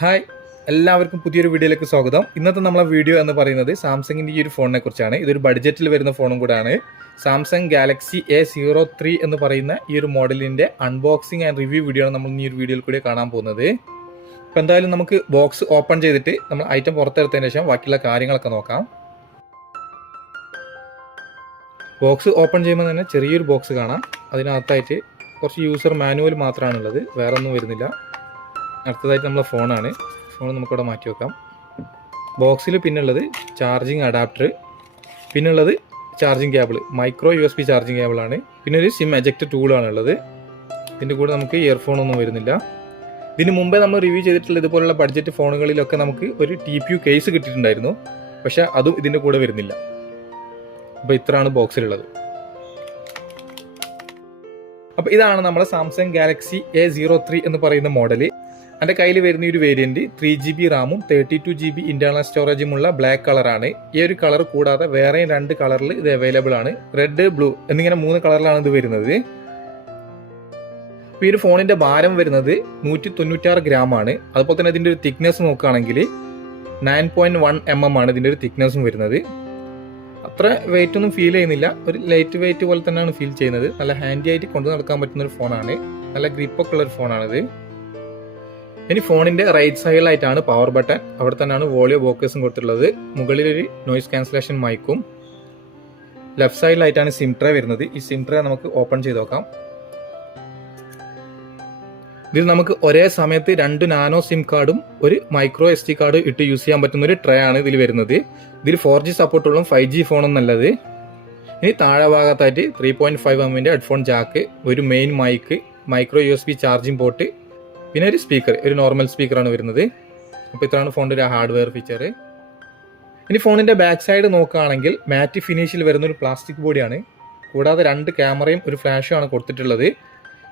Hi, എല്ലാവർക്കും പുതിയൊരു വീഡിയോയിലേക്ക് സ്വാഗതം. ഇന്നത്തെ നമ്മളെ വീഡിയോ എന്ന് പറയുന്നത് സാംസങ്ങിൻ്റെ ഈ ഒരു ഫോണിനെ കുറിച്ചാണ്. ഇതൊരു ബഡ്ജറ്റിൽ വരുന്ന ഫോണും കൂടാണ്. സാംസങ് ഗാലക്സി A03 എന്ന് പറയുന്ന ഈ ഒരു മോഡലിൻ്റെ അൺബോക്സിങ് ആൻഡ് റിവ്യൂ വീഡിയോ ആണ് നമ്മൾ ഈ ഒരു വീഡിയോയിൽ കൂടി കാണാൻ പോകുന്നത്. അപ്പോൾ എന്തായാലും നമുക്ക് ബോക്സ് ഓപ്പൺ ചെയ്തിട്ട് നമ്മൾ ഐറ്റം പുറത്തെടുത്തതിന് ശേഷം ബാക്കിയുള്ള കാര്യങ്ങളൊക്കെ നോക്കാം. ബോക്സ് ഓപ്പൺ ചെയ്യുമ്പോൾ തന്നെ ചെറിയൊരു ബോക്സ് കാണാം. അതിനകത്തായിട്ട് കുറച്ച് യൂസർ മാനുവൽ മാത്രമാണുള്ളത്, വേറെ ഒന്നും വരുന്നില്ല. അടുത്തതായിട്ട് നമ്മളെ ഫോൺ നമുക്കിവിടെ മാറ്റി വെക്കാം. ബോക്സിൽ പിന്നുള്ളത് ചാർജിങ് അഡാപ്റ്റർ, പിന്നുള്ളത് charging cable, micro USB charging കേബിളാണ്. പിന്നെ ഒരു സിം എജക്റ്റ് ടൂളാണുള്ളത്. ഇതിൻ്റെ കൂടെ നമുക്ക് ഇയർഫോണൊന്നും വരുന്നില്ല. ഇതിന് മുമ്പേ നമ്മൾ റിവ്യൂ ചെയ്തിട്ടുള്ള ഇതുപോലുള്ള ബഡ്ജറ്റ് ഫോണുകളിലൊക്കെ നമുക്ക് ഒരു TPU കേസ് കിട്ടിയിട്ടുണ്ടായിരുന്നു, പക്ഷേ അതും ഇതിൻ്റെ കൂടെ വരുന്നില്ല. അപ്പോൾ ഇത്രയാണ് ബോക്സിലുള്ളത്. അപ്പോൾ ഇതാണ് നമ്മുടെ സാംസങ് ഗാലക്സി A03 എന്ന് പറയുന്ന മോഡല്. എൻ്റെ കയ്യിൽ വരുന്ന ഒരു വേരിയൻറ്റ് 3GB റാമും 32GB ഇൻറ്റേർണൽ സ്റ്റോറേജുമുള്ള ബ്ലാക്ക് കളറാണ്. ഈ ഒരു കളർ കൂടാതെ വേറെയും 2 കളറിൽ ഇത് അവൈലബിൾ ആണ്. റെഡ്, ബ്ലൂ എന്നിങ്ങനെ 3 കളറിലാണ് ഇത് വരുന്നത്. അപ്പോൾ ഈ ഒരു ഫോണിൻ്റെ ഭാരം വരുന്നത് 196 ഗ്രാമാണ്. അതുപോലെ തന്നെ ഇതിൻ്റെ ഒരു തിക്നെസ് നോക്കുകയാണെങ്കിൽ 9.1 mm ആണ് ഇതിൻ്റെ ഒരു തിക്നെസ്സും വരുന്നത്. അത്ര വെയിറ്റ് ഒന്നും ഫീൽ ചെയ്യുന്നില്ല, ഒരു ലൈറ്റ് വെയിറ്റ് പോലെ തന്നെയാണ് ഫീൽ ചെയ്യുന്നത്. നല്ല ഹാൻഡി ആയിട്ട് കൊണ്ടു നടക്കാൻ പറ്റുന്ന ഒരു ഫോണാണ്. നല്ല ഗ്രിപ്പൊക്കെ ഉള്ളൊരു ഫോണാണിത്. ഇനി ഫോണിൻ്റെ റൈറ്റ് സൈഡിലായിട്ടാണ് പവർ ബട്ടൺ, അവിടെ തന്നെയാണ് വോളിയോ ബോക്കേഴ്സും കൊടുത്തിട്ടുള്ളത്. മുകളിലൊരു നോയിസ് ക്യാൻസലേഷൻ മൈക്കും. ലെഫ്റ്റ് സൈഡിലായിട്ടാണ് സിം ട്രേ വരുന്നത്. ഈ സിം ട്രേ നമുക്ക് ഓപ്പൺ ചെയ്ത് നോക്കാം. ഇതിൽ നമുക്ക് ഒരേ സമയത്ത് 2 നാനോ സിം കാർഡും ഒരു മൈക്രോ SD കാർഡ് ഇട്ട് യൂസ് ചെയ്യാൻ പറ്റുന്ന ഒരു ട്രേ ആണ് ഇതിൽ വരുന്നത്. ഇതിൽ 4G സപ്പോർട്ടുള്ള 5G ഫോണും നല്ലത്. ഇനി താഴെ ഭാഗത്തായിട്ട് 3.5 mm ഹെഡ്ഫോൺ ജാക്ക്, ഒരു main mic, micro USB charging port, പിന്നെ ഒരു സ്പീക്കർ, ഒരു നോർമൽ സ്പീക്കറാണ് വരുന്നത്. അപ്പോൾ ഇത്രയാണ് ഫോണിൻ്റെ ഒരു ഹാർഡ്വെയർ ഫീച്ചർ. ഇനി ഫോണിൻ്റെ ബാക്ക് സൈഡ് നോക്കുകയാണെങ്കിൽ മാറ്റ് ഫിനിഷിൽ വരുന്ന ഒരു പ്ലാസ്റ്റിക് ബോഡിയാണ്. കൂടാതെ 2 ക്യാമറയും ഒരു ഫ്ലാഷും ആണ് കൊടുത്തിട്ടുള്ളത്.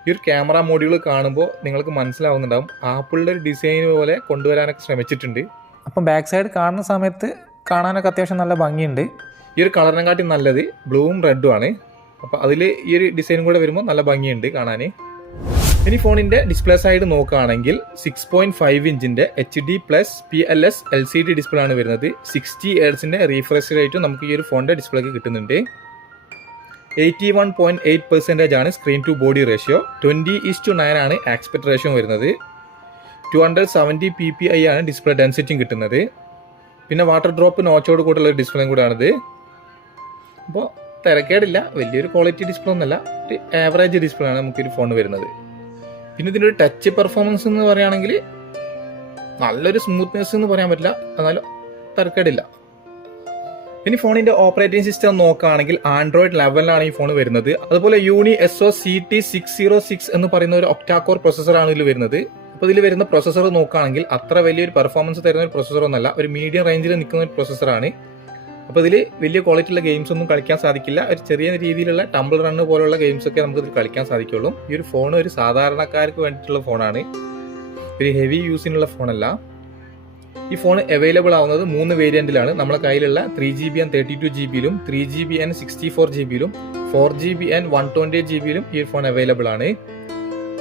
ഈ ഒരു ക്യാമറ മോഡ്യൂൾ കാണുമ്പോൾ നിങ്ങൾക്ക് മനസ്സിലാവുന്നുണ്ടാവും, ആപ്പിളിൻ്റെ ഒരു ഡിസൈൻ പോലെ കൊണ്ടുവരാനൊക്കെ ശ്രമിച്ചിട്ടുണ്ട്. അപ്പം ബാക്ക് സൈഡ് കാണുന്ന സമയത്ത് കാണാനൊക്കെ അത്യാവശ്യം നല്ല ഭംഗിയുണ്ട്. ഈ ഒരു കളറിനെക്കാട്ടി നല്ലത് ബ്ലൂവും റെഡും ആണ്. അപ്പോൾ അതിൽ ഈ ഒരു ഡിസൈനും കൂടെ വരുമ്പോൾ നല്ല ഭംഗിയുണ്ട് കാണാൻ. ഇനി ഫോണിൻ്റെ ഡിസ്പ്ലേ സൈഡ് നോക്കുകയാണെങ്കിൽ 6.5 ഇഞ്ചിൻ്റെ HD+PLS LCD ഡിസ്പ്ലേ ആണ് വരുന്നത്. 60 Hz റീഫ്രഷ് റേറ്റും നമുക്ക് ഈ ഒരു ഫോണിൻ്റെ ഡിസ്പ്ലേക്ക് കിട്ടുന്നുണ്ട്. 81.8% ആണ് സ്ക്രീൻ ടു ബോഡി റേഷ്യോ. 20:9 ആണ് ആസ്പെക്ട് റേഷ്യോ വരുന്നത്. 270 ppi ആണ് ഡിസ്പ്ലേ ഡെൻസിറ്റിയും കിട്ടുന്നത്. പിന്നെ വാട്ടർ ഡ്രോപ്പ് നോച്ചോട് കൂടെയുള്ള ഒരു ഡിസ്പ്ലേയും കൂടെയാണിത്. അപ്പോൾ തിരക്കേടില്ല, വലിയൊരു ക്വാളിറ്റി ഡിസ്പ്ലേ ഒന്നല്ല, ഒരു ആവറേജ് ഡിസ്പ്ലേ ആണ് നമുക്കൊരു ഫോൺ വരുന്നത്. പിന്നെ ഇതിൻ്റെ ഒരു ടച്ച് പെർഫോമൻസ് എന്ന് പറയുകയാണെങ്കിൽ നല്ലൊരു സ്മൂത്ത്നെസ് എന്ന് പറയാൻ പറ്റില്ല, എന്നാലും തിരക്കേടില്ല. ഇനി ഫോണിൻ്റെ ഓപ്പറേറ്റിംഗ് സിസ്റ്റം നോക്കുകയാണെങ്കിൽ ആൻഡ്രോയിഡ് 11 ഈ ഫോൺ വരുന്നത്. അതുപോലെ യൂണി SoC T606 എന്ന് പറയുന്ന ഒരു ഒക്ടാകോർ പ്രൊസസ്സറാണ് ഇതിൽ വരുന്നത്. അപ്പോൾ ഇതിൽ വരുന്ന പ്രൊസസ്സർ നോക്കുകയാണെങ്കിൽ അത്ര വലിയൊരു പെർഫോമൻസ് തരുന്ന ഒരു പ്രൊസസ്സർ ഒന്നല്ല, ഒരു മീഡിയം റേഞ്ചിൽ നിൽക്കുന്ന ഒരു പ്രൊസസ്സറാണ്. അപ്പോൾ ഇതിൽ വലിയ ക്വാളിറ്റിയുള്ള ഗെയിംസ് ഒന്നും കളിക്കാൻ സാധിക്കില്ല. ഒരു ചെറിയ രീതിയിലുള്ള ടംബിൾ റണ്ണ് പോലുള്ള ഗെയിംസ് ഒക്കെ നമുക്ക് ഇതിൽ കളിക്കാൻ സാധിക്കുള്ളൂ. ഈ ഒരു ഫോൺ ഒരു സാധാരണക്കാർക്ക് വേണ്ടിയിട്ടുള്ള ഫോണാണ്, ഒരു ഹെവി യൂസിനുള്ള ഫോണല്ല. ഈ ഫോൺ അവൈലബിൾ ആവുന്നത് 3 വേരിയന്റിലാണ്. നമ്മുടെ കയ്യിലുള്ള 3GB and 32GB, 3GB and 64GB, 4GB and 128GB ഈ ഫോൺ അവൈലബിൾ ആണ്.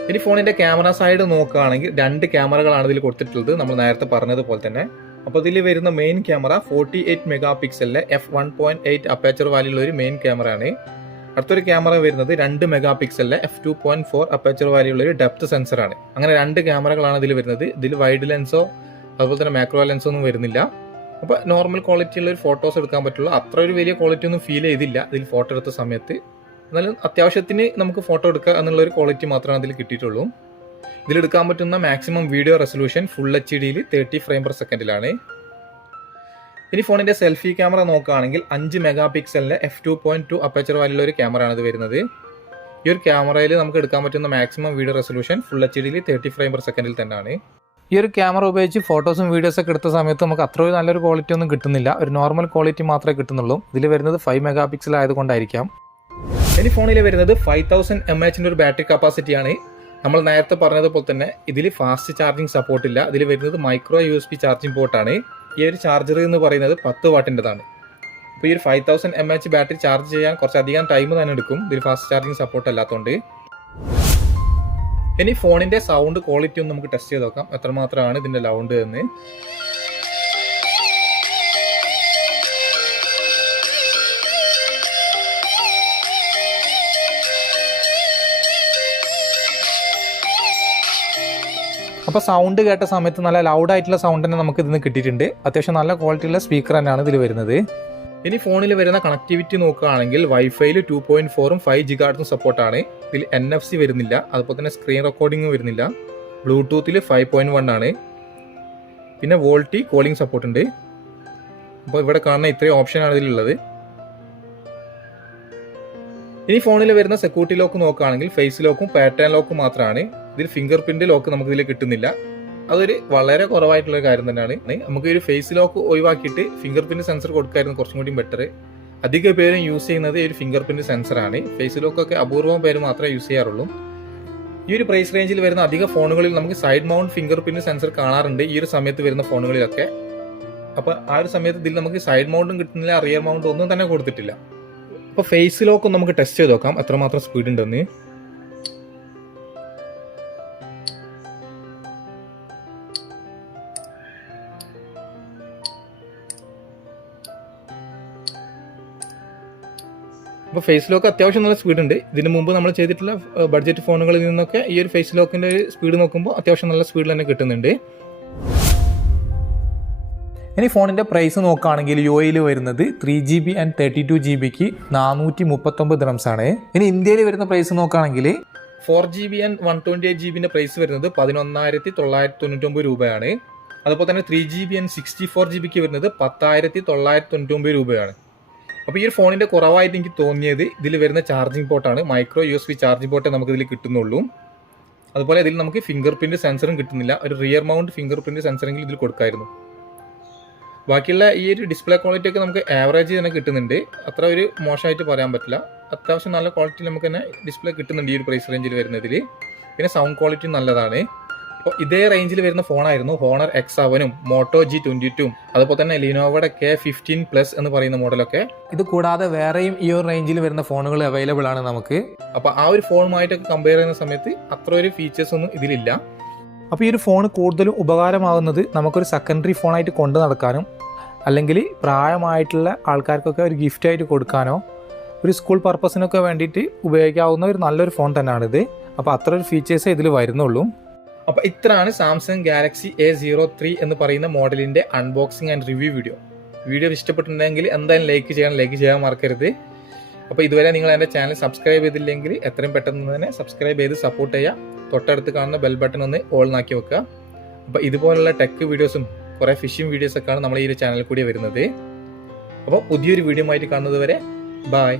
ഇനി ഫോണിന്റെ ക്യാമറ സൈഡ് നോക്കുകയാണെങ്കിൽ 2 ക്യാമറകളാണ് ഇതിൽ കൊടുത്തിട്ടുള്ളത്, നമ്മൾ നേരത്തെ പറഞ്ഞതുപോലെ തന്നെ. അപ്പോൾ ഇതിൽ വരുന്ന main camera 48 MP f1.8 aperture വാല്യുള്ള ഒരു മെയിൻ ക്യാമറ ആണ്. അടുത്തൊരു ക്യാമറ വരുന്നത് 2 MP f2.4 അപ്പേച്ചർ വാല്യുള്ള ഒരു ഡെപ്ത് സെൻസറാണ്. അങ്ങനെ 2 ക്യാമറകളാണ് ഇതിൽ വരുന്നത്. ഇതിൽ വൈഡ് ലെൻസോ അതുപോലെ തന്നെ മാക്രോ ലെൻസോ ഒന്നും വരുന്നില്ല. അപ്പോൾ നോർമൽ ക്വാളിറ്റിയുള്ള ഒരു ഫോട്ടോസ് എടുക്കാൻ പറ്റുള്ളൂ. അത്ര ഒരു വലിയ ക്വാളിറ്റി ഒന്നും ഫീൽ ചെയ്തില്ല ഇതിൽ ഫോട്ടോ എടുത്ത സമയത്ത്. എന്നാലും അത്യാവശ്യത്തിന് നമുക്ക് ഫോട്ടോ എടുക്കുക എന്നുള്ള ഒരു ക്വാളിറ്റി മാത്രമാണ് അതിൽ കിട്ടിയിട്ടുള്ളൂ. ഇതിലെടുക്കാൻ പറ്റുന്ന മാക്സിമം വീഡിയോ റെസൊല്യൂഷൻ ഫുൾ HDയിൽ 30 ഫ്രെയിം/സെക്കൻഡിലാണ്. ഇനി ഫോണിൻ്റെ സെൽഫി ക്യാമറ നോക്കുകയാണെങ്കിൽ 5 MP f2.2 അപ്പേച്ചർ വാല്യുള്ള ഒരു ക്യാമറയാണ് ഇത് വരുന്നത്. ഈ ഒരു ക്യാമറയിൽ നമുക്ക് എടുക്കാൻ പറ്റുന്ന മാക്സിമം വീഡിയോ റെസൊല്യൂഷൻ ഫുൾ HDയിൽ 30 ഫ്രെയിം/സെക്കൻഡിൽ തന്നെയാണ്. ഈ ഒരു ക്യാമറ ഉപയോഗിച്ച് ഫോട്ടോസും വീഡിയോസൊക്കെ എടുത്ത സമയത്ത് നമുക്ക് അത്രയും നല്ലൊരു ക്വാളിറ്റി ഒന്നും കിട്ടുന്നില്ല, ഒരു നോർമൽ ക്വാളിറ്റി മാത്രമേ കിട്ടുന്നുള്ളൂ. ഇതിൽ വരുന്നത് 5 MP ആയതുകൊണ്ടായിരിക്കാം. ഇനി ഫോണിൽ വരുന്നത് 5000 mAh ഒരു ബാറ്ററി കപ്പാസിറ്റിയാണ്. നമ്മൾ നേരത്തെ പറഞ്ഞതുപോലെ തന്നെ ഇതിൽ ഫാസ്റ്റ് ചാർജിങ് സപ്പോർട്ടില്ല. ഇതിൽ വരുന്നത് മൈക്രോ USB ചാർജിങ് പോർട്ടാണ്. ഈ ഒരു ചാർജർ എന്ന് പറയുന്നത് 10 വാട്ടിൻ്റെതാണ്. അപ്പോൾ ഈ ഒരു 5000 mAh ബാറ്ററി ചാർജ് ചെയ്യാൻ കുറച്ചധികം ടൈം തന്നെ എടുക്കും, ഇതിൽ ഫാസ്റ്റ് ചാർജിങ് സപ്പോർട്ട് അല്ലാത്തതുകൊണ്ട്. ഇനി ഫോണിൻ്റെ സൗണ്ട് ക്വാളിറ്റി ഒന്ന് നമുക്ക് ടെസ്റ്റ് ചെയ്ത് നോക്കാം, എത്രമാത്രമാണ് ഇതിൻ്റെ സൗണ്ട് എന്ന്. അപ്പോൾ സൗണ്ട് കേട്ട സമയത്ത് നല്ല ലൗഡായിട്ടുള്ള സൗണ്ട് തന്നെ നമുക്ക് ഇതിന് കിട്ടിയിട്ടുണ്ട്. അത്യാവശ്യം നല്ല ക്വാളിറ്റിയുള്ള സ്പീക്കർ തന്നെയാണ് ഇതിൽ വരുന്നത്. ഇനി ഫോണിൽ വരുന്ന കണക്ടിവിറ്റി നോക്കുകയാണെങ്കിൽ വൈഫൈയിൽ 2.4 5 GHz സപ്പോർട്ടാണ്. ഇതിൽ NFC വരുന്നില്ല, അതുപോലെ തന്നെ സ്ക്രീൻ റെക്കോർഡിംഗ് വരുന്നില്ല. ബ്ലൂടൂത്തിൽ 5.1 ആണ്. പിന്നെ വോൾട്ടി കോളിംഗ് സപ്പോർട്ട് ഉണ്ട്. അപ്പോൾ ഇവിടെ കാണുന്ന ഇത്രയും ഓപ്ഷനാണ് ഇതിലുള്ളത്. ഇനി ഫോണിൽ വരുന്ന സെക്യൂരിറ്റി ലോക്ക് നോക്കുകയാണെങ്കിൽ ഫേസ് ലോക്കും പാറ്റേൺ ലോക്കും മാത്രമാണ്. ഇതിൽ ഫിംഗർ പ്രിന്റ് ലോക്ക് നമുക്ക് ഇതിൽ കിട്ടുന്നില്ല. അതൊരു വളരെ കുറവായിട്ടുള്ള കാര്യം തന്നെയാണ്. നമുക്ക് ഒരു ഫേസ് ലോക്ക് ഒഴിവാക്കിയിട്ട് ഫിംഗർ പ്രിന്റ് സെൻസർ കൊടുക്കായിരുന്നു കുറച്ചും കൂടി ബെറ്റർ. അധിക പേരും യൂസ് ചെയ്യുന്നത് ഒരു ഫിംഗർ പ്രിന്റ് സെൻസറാണ്. ഫേസ് ലോക്കൊക്കെ അപൂർവം പേര് മാത്രമേ യൂസ് ചെയ്യാറുള്ളൂ. ഈ ഒരു പ്രൈസ് റേഞ്ചിൽ വരുന്ന അധിക ഫോണുകളിൽ നമുക്ക് side mount finger print sensor കാണാറുണ്ട് ഈ ഒരു സമയത്ത് വരുന്ന ഫോണുകളിലൊക്കെ. അപ്പോൾ ആ ഒരു സമയത്ത് ഇതിൽ നമുക്ക് സൈഡ് മൗണ്ടും കിട്ടുന്നില്ല, റിയർ മൗണ്ട് ഒന്നും തന്നെ കൊടുത്തിട്ടില്ല. അപ്പോൾ ഫേസ് ലോക്ക് നമുക്ക് ടെസ്റ്റ് ചെയ്ത് നോക്കാം എത്രമാത്രം സ്പീഡ് ഉണ്ടെന്ന്. അപ്പോൾ ഫേസ് ലോക്ക് അത്യാവശ്യം നല്ല സ്പീഡ് ഉണ്ട്. ഇതിന് മുമ്പ് നമ്മൾ ചെയ്തിട്ടുള്ള ബഡ്ജറ്റ് ഫോണുകളിൽ നിന്നൊക്കെ ഈ ഒരു ഫേസ് ലോക്കിൻ്റെ ഒരു സ്പീഡ് നോക്കുമ്പോൾ അത്യാവശ്യം നല്ല സ്പീഡിൽ തന്നെ കിട്ടുന്നുണ്ട്. ഇനി ഫോണിൻ്റെ പ്രൈസ് നോക്കുകയാണെങ്കിൽ UAE വരുന്നത് 3GB ആൻഡ് 32GB 439 dirhams ആണ്. ഇനി ഇന്ത്യയിൽ വരുന്ന പ്രൈസ് നോക്കുകയാണെങ്കിൽ 4GB ആൻഡ് 128GB പ്രൈസ് വരുന്നത് 11,999 രൂപയാണ്. അതുപോലെ തന്നെ 3GB ആൻഡ് 64GB വരുന്നത് 10,999 രൂപയാണ്. അപ്പോൾ ഈ ഒരു ഫോണിൻ്റെ കുറവായിട്ട് എനിക്ക് തോന്നിയത് ഇതിൽ വരുന്ന ചാർജിങ് പോർട്ടാണ്. മൈക്രോ USB ചാർജിങ് പോർട്ടേ നമുക്ക് ഇതിൽ കിട്ടുന്നുള്ളൂ. അതുപോലെ ഇതിൽ നമുക്ക് ഫിംഗർ പ്രിന്റ് സെൻസറും കിട്ടുന്നില്ല. ഒരു റിയർ മൗണ്ട് ഫിംഗർ പ്രിന്റ് സെൻസറെങ്കിലും ഇതിൽ കൊടുക്കായിരുന്നു. ബാക്കിയുള്ള ഈ ഒരു ഡിസ്പ്ലേ ക്വാളിറ്റി ഒക്കെ നമുക്ക് ആവറേജ് തന്നെ കിട്ടുന്നുണ്ട്. അത്ര ഒരു മോശമായിട്ട് പറയാൻ പറ്റില്ല. അത്യാവശ്യം നല്ല ക്വാളിറ്റി നമുക്ക് തന്നെ ഡിസ്പ്ലേ കിട്ടുന്നുണ്ട് ഈ ഒരു പ്രൈസ് റേഞ്ചിൽ വരുന്നതിൽ. പിന്നെ സൗണ്ട് ക്വാളിറ്റി നല്ലതാണ്. അപ്പോൾ ഇതേ റേഞ്ചിൽ വരുന്ന ഫോണായിരുന്നു ഹോണർ X7ഉം മോട്ടോ G22ഉം അതുപോലെ തന്നെ ലിനോവയുടെ K15+ എന്ന് പറയുന്ന മോഡലൊക്കെ. ഇത് കൂടാതെ വേറെയും ഈ ഒരു റേഞ്ചിൽ വരുന്ന ഫോണുകൾ അവൈലബിൾ ആണ് നമുക്ക്. അപ്പോൾ ആ ഒരു ഫോണുമായിട്ടൊക്കെ കമ്പയർ ചെയ്യുന്ന സമയത്ത് അത്ര ഒരു ഫീച്ചേഴ്സ് ഒന്നും ഇതിലില്ല. അപ്പോൾ ഈ ഒരു ഫോൺ കൂടുതലും ഉപകാരമാകുന്നത് നമുക്കൊരു സെക്കൻഡറി ഫോണായിട്ട് കൊണ്ടു നടക്കാനും അല്ലെങ്കിൽ പ്രായമായിട്ടുള്ള ആൾക്കാർക്കൊക്കെ ഒരു ഗിഫ്റ്റായിട്ട് കൊടുക്കാനോ ഒരു സ്കൂൾ പർപ്പസിനൊക്കെ വേണ്ടിയിട്ട് ഉപയോഗിക്കാവുന്ന ഒരു നല്ലൊരു ഫോൺ തന്നെയാണിത്. അപ്പോൾ അത്ര ഒരു ഫീച്ചേഴ്സേ ഇതിൽ വരുന്നുള്ളൂ. അപ്പോൾ ഇത്രയാണ് സാംസങ് ഗാലക്സി A03 എന്ന് പറയുന്ന മോഡലിൻ്റെ അൺബോക്സിങ് ആൻഡ് റിവ്യൂ വീഡിയോ ഇഷ്ടപ്പെട്ടിട്ടുണ്ടെങ്കിൽ എന്തായാലും ലൈക്ക് ചെയ്യാൻ മറക്കരുത്. അപ്പോൾ ഇതുവരെ നിങ്ങൾ എൻ്റെ ചാനൽ സബ്സ്ക്രൈബ് ചെയ്തില്ലെങ്കിൽ എത്രയും പെട്ടെന്ന് തന്നെ സബ്സ്ക്രൈബ് ചെയ്ത് സപ്പോർട്ട് ചെയ്യുക. തൊട്ടടുത്ത് കാണുന്ന ബെൽ ബട്ടൺ ഒന്ന് ഓൾനാക്കി വെക്കുക. അപ്പോൾ ഇതുപോലുള്ള ടെക് വീഡിയോസും കുറേ ഫിഷിംഗ് വീഡിയോസൊക്കെയാണ് നമ്മൾ ഈ ഒരു ചാനലിൽ കൂടി വരുന്നത്. അപ്പോൾ പുതിയൊരു വീഡിയോ ആയിട്ട് കാണുന്നത് വരെ ബൈ.